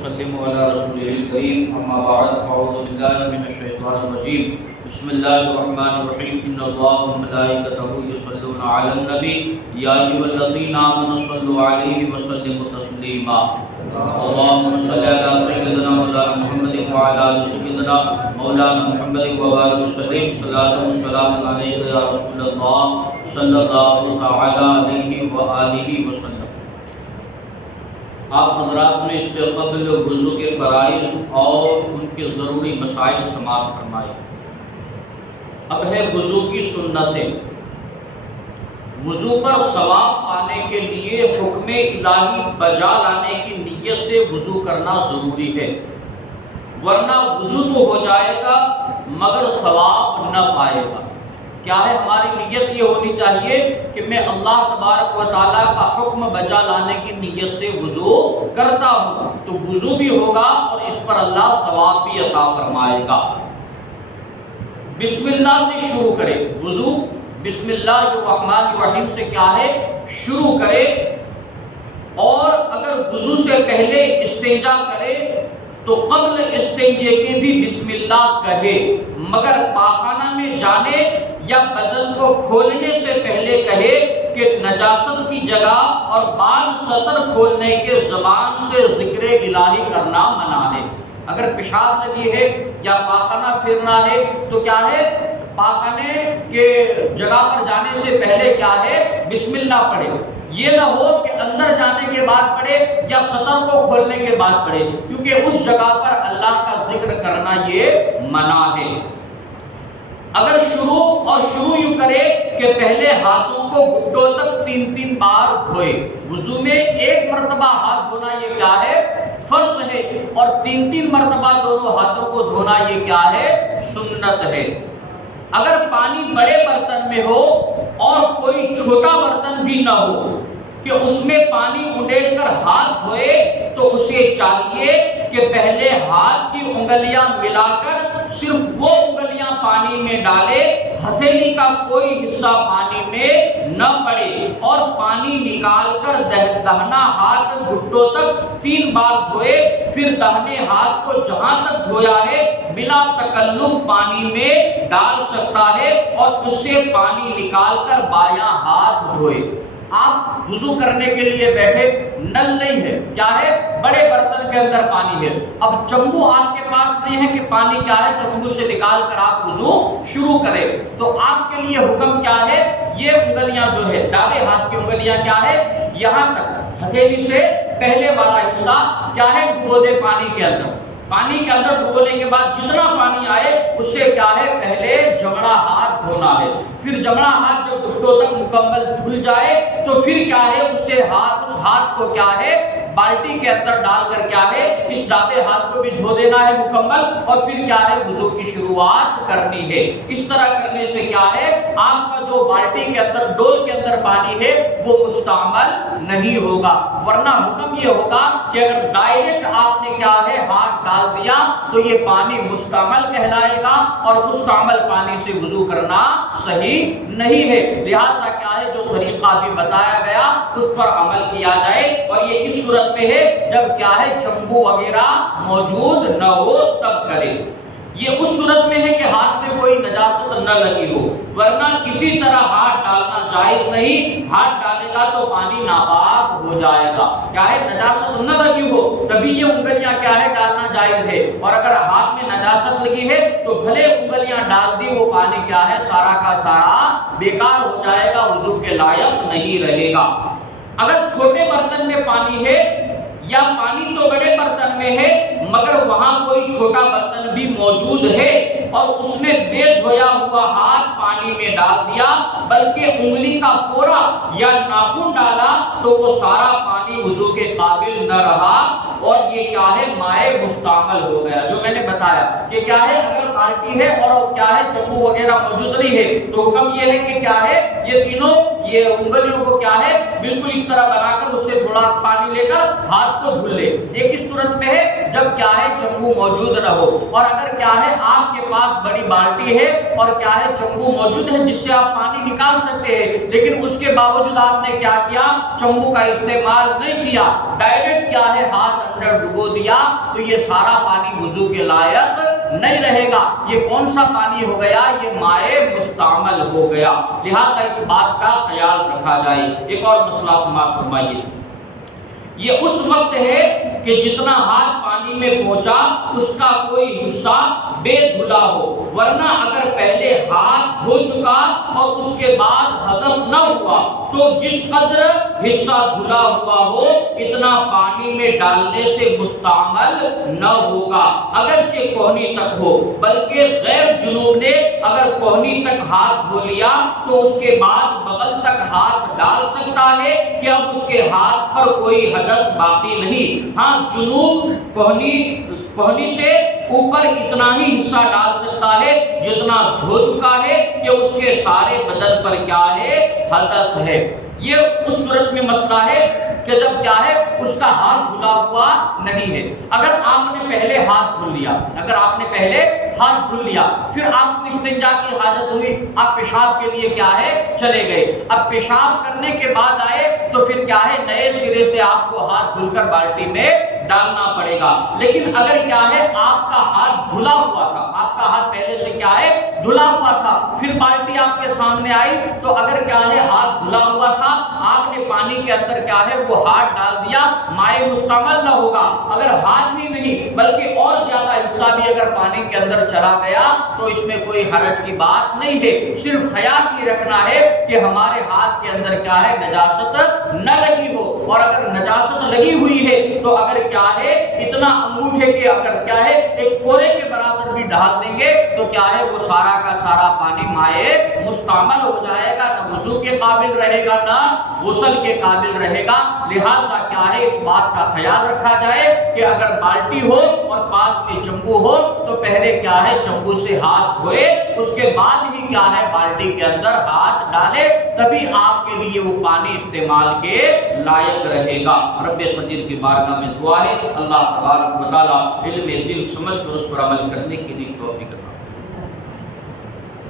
وسلم على رسوله الكريم اما بعد فاعوذ بالله من الشيطان الرجيم بسم الله الرحمن الرحيم ان الله وملائكته يصلون على النبي يا ايها الذين امنوا صلوا عليه وسلموا تسليما اللهم صل على سيدنا مولانا محمد وعلى ال سيدنا مولانا محمد وبارك وسلم صلاة وسلام عليك يا رسول الله صلی اللہ تعالی علیہ وآلہ وسلم۔ آپ حضرات نے اس سے قبل وضو کے فرائض اور ان کے ضروری مسائل سماعت فرمائے۔ اب ہے وضو کی سنتیں۔ وضو پر ثواب پانے کے لیے حکم الہی بجا لانے کی نیت سے وضو کرنا ضروری ہے، ورنہ وضو تو ہو جائے گا مگر ثواب نہ پائے گا۔ کیا ہے ہماری نیت یہ ہونی چاہیے کہ میں اللہ تبارک و تعالیٰ کا حکم بجا لانے کی نیت سے وضو کرتا ہوں، تو وضو بھی ہوگا اور اس پر اللہ ثواب بھی عطا فرمائے گا۔ بسم اللہ سے شروع کرے وضو، بسم اللہ الرحمن الرحیم سے کیا ہے شروع کرے، اور اگر وضو سے پہلے استنجا کرے تو قبل استنجے کے بھی بسم اللہ کہے، مگر پاخانہ میں جانے یا بدن کو کھولنے سے پہلے کہے کہ نجاست کی جگہ اور بال سطر کھولنے کے زبان سے ذکر الہی کرنا منع ہے۔ اگر پیشاب لگی ہے یا پاخانہ پھرنا ہے تو کیا ہے پاخانے کے جگہ پر جانے سے پہلے کیا ہے بسم اللہ پڑھے۔ یہ نہ ہو کہ اندر جانے کے بعد پڑھے یا سطر کو کھولنے کے بعد پڑھے، کیونکہ اس جگہ پر اللہ کا ذکر کرنا یہ منع ہے۔ اگر شروع یوں کرے کہ پہلے ہاتھوں کو گھٹنوں تک 3 بار دھوئے۔ وضو میں 1 مرتبہ ہاتھ دھونا یہ کیا ہے فرض ہے، اور 3 مرتبہ دونوں ہاتھوں کو دھونا یہ کیا ہے سنت ہے۔ اگر پانی بڑے برتن میں ہو اور کوئی چھوٹا برتن بھی نہ ہو کہ اس میں پانی اڈیل کر ہاتھ دھوئے، تو اسے چاہیے کہ پہلے ہاتھ کی انگلیاں ملا کر صرف وہ انگلیاں پانی میں ڈالے، ہتھیلی کا کوئی حصہ پانی میں نہ پڑے، اور پانی نکال کر دہنا ہاتھ گھٹنوں تک 3 بار دھوئے، پھر دہنے ہاتھ کو جہاں تک دھویا ہے بلا تکلف پانی میں ڈال سکتا ہے، اور اس سے پانی نکال کر بایاں ہاتھ دھوئے۔ آپ وضو کرنے کے لیے بیٹھے، نل نہیں ہے، کیا ہے بڑے برتن کے اندر پانی ہے، اب چمبو آپ کے پاس نہیں ہے کہ پانی کیا ہے چمبو سے نکال کر آپ وضو شروع کریں، تو آپ کے لیے حکم کیا ہے یہ انگلیاں جو ہے دائیں ہاتھ کی انگلیاں کیا ہے یہاں تک ہتھیلی سے پہلے والا حصہ کیا ہے ڈبو دے پانی کے اندر۔ پانی کے اندر ڈبونے کے بعد جتنا پانی آئے اس سے کیا ہے پہلے جمڑا ہاتھ دھونا ہے، پھر جمڑا ہاتھ جب گھٹنوں تک مکمل دھل جائے تو پھر کیا ہے اس ہاتھ کو کیا ہے بالٹی کے اندر ڈال کر کیا ہے اس ڈابے ہاتھ کو بھی دھو دینا ہے مکمل، اور پھر کیا ہے وضو کی شروعات کرنی ہے۔ اس طرح کرنے سے کیا ہے آپ کا جو بالٹی کے اندر ڈول کے اندر پانی ہے وہ مستعمل نہیں ہوگا، ورنہ حکم یہ ہوگا کہ اگر ڈائریکٹ آپ نے کیا ہے ہاتھ ڈال دیا تو یہ پانی مستعمل کہلائے گا، اور مستعمل پانی سے وضو کرنا صحیح نہیں ہے۔ لہذا کیا ہے جو طریقہ بھی بتایا گیا اس پر عمل کیا جائے، اور یہ اس صورت میں ہے جب کیا ہے چمبو وغیرہ موجود نہ ہو تب کرے۔ یہ اس صورت میں ہے کہ ہاتھ میں کوئی نجاست نہ لگی ہو، ورنہ کسی طرح ہاتھ ڈالنا جائز نہیں۔ ہاتھ ڈالے گا تو پانی ناپاک ہو جائے گا، کیا ہے نجاست نہ لگی ہو تبھی یہ انگلیاں کیا ہے ڈالنا جائز ہے، اور اگر ہاتھ میں نجاست لگی ہے تو بھلے انگلیاں ڈال دی وہ پانی کیا ہے سارا کا سارا بیکار ہو جائے گا، وضو کے لائق نہیں رہے گا۔ اگر چھوٹے برتن میں پانی ہے یا پانی تو بڑے برتن میں ہے مگر وہاں کوئی چھوٹا برتن بھی موجود ہے اور اس میں بے دھویا ہوا ہاتھ پانی میں ڈال دیا بلکہ انگلی کا پورا یا ناخن ڈالا تو وہ سارا پانی وضو کے قابل نہ رہا اور یہ کیا ہے مائع مستعمل ہو گیا۔ جو میں نے بتایا کہ کیا ہے اگر بالٹی ہے اور کیا ہے چمو وغیرہ موجود نہیں ہے تو حکم یہ ہے کہ کیا ہے یہ تینوں یہ انگلیوں کو کیا ہے بالکل اس طرح بنا کر اس سے تھوڑا پانی لے کر ہاتھ کو دھل لے۔ ایک اس صورت میں ہے جب کیا ہے چمبو موجود نہ ہو، اور اگر کیا ہے آپ کے پاس بڑی بالٹی ہے اور کیا ہے چمبو موجود ہے جس سے آپ پانی نکال سکتے ہیں، لیکن اس کے باوجود آپ نے کیا کیا، چمبو کا استعمال نہیں کیا، ڈائریکٹ کیا ہے ہاتھ اندر ڈبو دیا، تو یہ سارا پانی وضو کے لائق نہیں رہے گا۔ یہ کون سا پانی ہو گیا، یہ مائع مستعمل ہو گیا، لہذا اس بات کا خیال رکھا جائے۔ ایک اور مسئلہ سماعت فرمائیے، یہ اس وقت ہے کہ جتنا ہاتھ پانی میں پہنچا اس کا کوئی حصہ بے دھلا ہو، ورنہ اگر پہلے ہاتھ دھو چکا اور اس کے بعد حدث نہ ہوا تو جس قدر حصہ دھلا ہوا ہو اتنا پانی میں ڈالنے سے مستعمل نہ ہوگا، اگرچہ کوہنی تک ہو، بلکہ غیر جنوب نے اگر کوہنی تک ہاتھ دھو لیا تو اس کے بعد بغل تک ہاتھ ڈال سکتا ہے کہ اب اس کے ہاتھ پر کوئی حدث باقی نہیں۔ ہاں جنوب کوہنی سے اوپر اتنا ہی حصہ ڈال سکتا ہے جتنا دھو چکا ہے کہ اس کے سارے بدن پر کیا ہے، حدث ہے۔ یہ اس صورت میں مسئلہ ہے کہ جب کیا ہے اس کا ہاتھ دھلا ہوا نہیں ہے۔ اگر آپ نے پہلے ہاتھ دھل لیا، پھر آپ کو استنجا کی حاجت ہوئی، آپ پیشاب کے لیے کیا ہے چلے گئے، اب پیشاب کرنے کے بعد آئے تو پھر کیا ہے نئے سرے سے آپ کو ہاتھ دھل کر بالٹی میں ڈالنا پڑے گا۔ لیکن اگر کیا ہے آپ کا ہاتھ دھلا ہوا تھا، آپ کا ہاتھ پہلے سے کیا ہے دھلا ہوا تھا، پھر بالٹی آپ کے سامنے آئی تو اگر کیا ہے ہاتھ دھلا ہوا تھا، آپ نے پانی کے اندر کیا ہے وہ ہاتھ ڈال دیا، مائع مستعمل نہ ہوگا۔ اگر ہاتھ ہی نہیں بلکہ اور زیادہ حصہ بھی اگر پانی کے اندر چلا گیا تو اس میں کوئی حرج کی بات نہیں ہے، صرف خیال یہ رکھنا ہے کہ ہمارے ہاتھ کے اندر کیا ہے نجاست نہ لگی ہو، اور اگر نجاست لگی ہوئی ہے تو اگر کیا ہے اتنا انگوٹھے کے اگر کیا ہے ایک کورے کے برابر بھی ڈال دیں گے تو کیا ہے وہ سارا کا سارا پانی مائع مستعمل ہو جائے گا، نہ وضو کے قابل رہے گا نہ غسل کے قابل رہے گا۔ لہذا کیا ہے اس بات کا خیال رکھا جائے کہ اگر بالٹی ہو اور پاس میں چمبو ہو تو پہلے کیا ہے چمبو سے ہاتھ دھوئے، اس کے بعد ہی کیا ہے بالٹی کے اندر ہاتھ ڈالے، تبھی آپ کے لیے وہ پانی استعمال کے لائق رہے گا۔ رب قدیر کی بارگاہ میں دعا ہے اللہ تبارک و تعالی علم دل سمجھ کر اس پر عمل کرنے کی توفیق عطا فرمائے۔